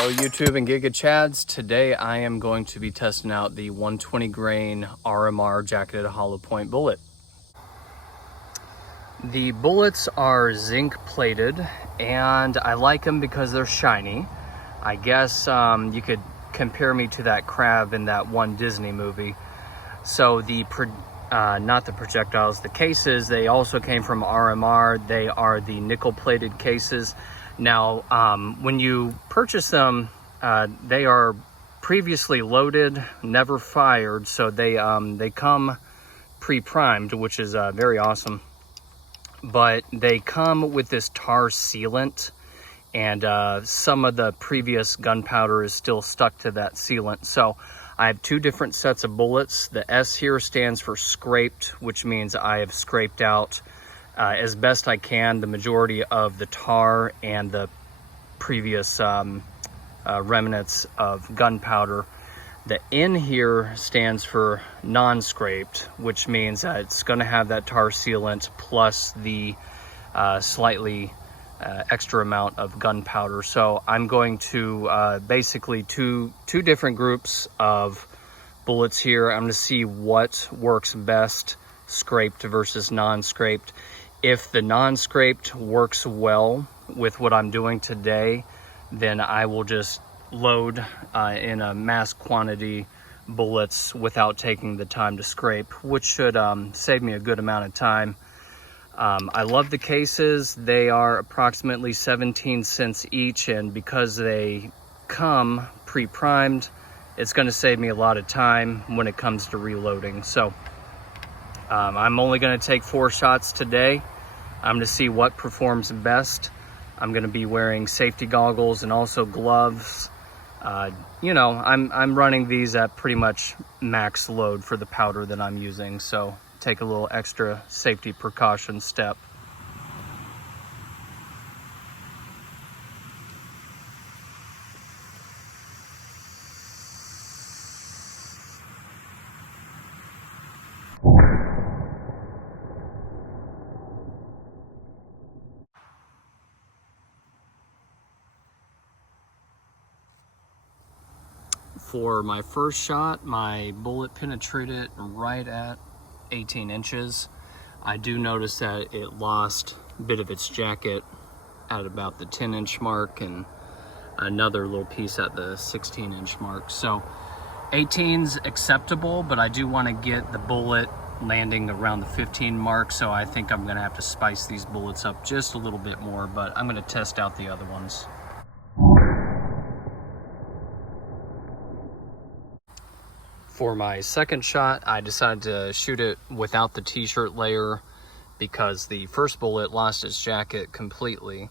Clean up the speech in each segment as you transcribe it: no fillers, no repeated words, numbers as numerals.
Hello YouTube and Giga Chads. Today I am going to be testing out the 120 grain RMR jacketed hollow point bullet. The bullets are zinc plated and I like them because they're shiny. I guess you could compare me to that crab in that one Disney movie. So not the projectiles, the cases, they also came from RMR. They are the nickel plated cases. Now, when you purchase them, they are previously loaded, never fired, so they come pre-primed, which is very awesome. But they come with this tar sealant, and some of the previous gunpowder is still stuck to that sealant. So I have two different sets of bullets. The S here stands for scraped, which means I have scraped out as best I can the majority of the tar and the previous remnants of gunpowder. The N here stands for non-scraped, which means it's going to have that tar sealant plus the slightly extra amount of gunpowder. So I'm going to basically two different groups of bullets here. I'm going to see what works best, scraped versus non-scraped. If the non-scraped works well with what I'm doing today, then I will just load in a mass quantity bullets without taking the time to scrape, which should save me a good amount of time. I love the cases. They are approximately 17 cents each, and because they come pre-primed, it's going to save me a lot of time when it comes to reloading. So I'm only going to take 4 shots today. I'm going to see what performs best. I'm going to be wearing safety goggles and also gloves. You know, I'm running these at pretty much max load for the powder that I'm using, so take a little extra safety precaution step. For my first shot, my bullet penetrated right at 18 inches. I do notice that it lost a bit of its jacket at about the 10-inch mark and another little piece at the 16-inch mark. So 18's acceptable, but I do want to get the bullet landing around the 15 mark, so I think I'm going to have to spice these bullets up just a little bit more, but I'm going to test out the other ones. For my second shot, I decided to shoot it without the t-shirt layer because the first bullet lost its jacket completely.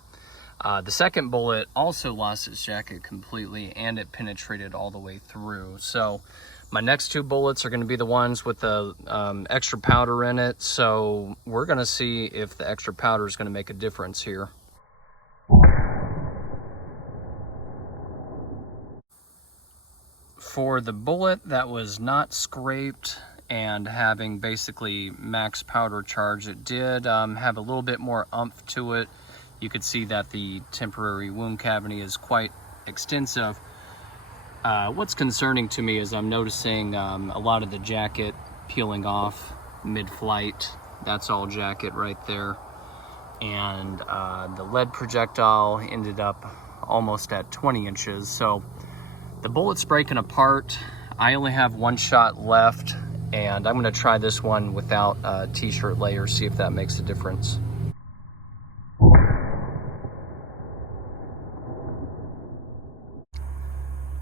The second bullet also lost its jacket completely and it penetrated all the way through. So my next 2 bullets are going to be the ones with the extra powder in it. So we're going to see if the extra powder is going to make a difference here. For the bullet that was not scraped and having basically max powder charge, it did have a little bit more oomph to it. You could see that the temporary wound cavity is quite extensive. What's concerning to me is I'm noticing a lot of the jacket peeling off mid-flight. That's all jacket right there. And the lead projectile ended up almost at 20 inches. So the bullet's breaking apart. I only have 1 shot left, and I'm going to try this one without a t-shirt layer, see if that makes a difference.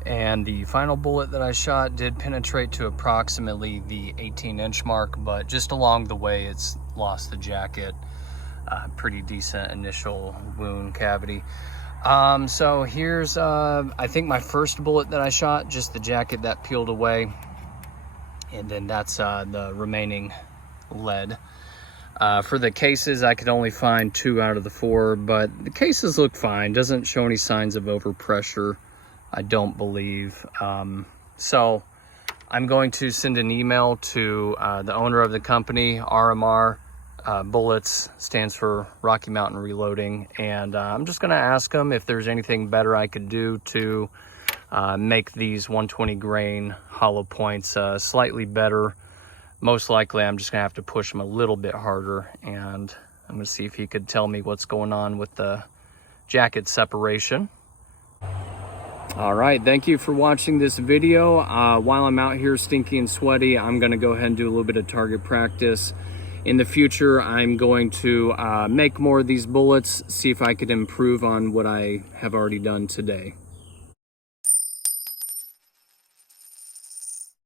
And the final bullet that I shot did penetrate to approximately the 18-inch mark, but just along the way it's lost the jacket. Pretty decent initial wound cavity. So here's, I think my first bullet that I shot, just the jacket that peeled away. And then that's the remaining lead. For the cases, I could only find 2 out of the 4, but the cases look fine. Doesn't show any signs of overpressure, I don't believe. So I'm going to send an email to the owner of the company, RMR, Bullets stands for Rocky Mountain Reloading, and I'm just gonna ask him if there's anything better I could do to make these 120 grain hollow points slightly better. Most likely I'm just gonna have to push them a little bit harder, and I'm gonna see if he could tell me what's going on with the jacket separation. All right, thank you for watching this video. While I'm out here stinky and sweaty, I'm gonna go ahead and do a little bit of target practice. In the future, I'm going to make more of these bullets, see if I could improve on what I have already done today.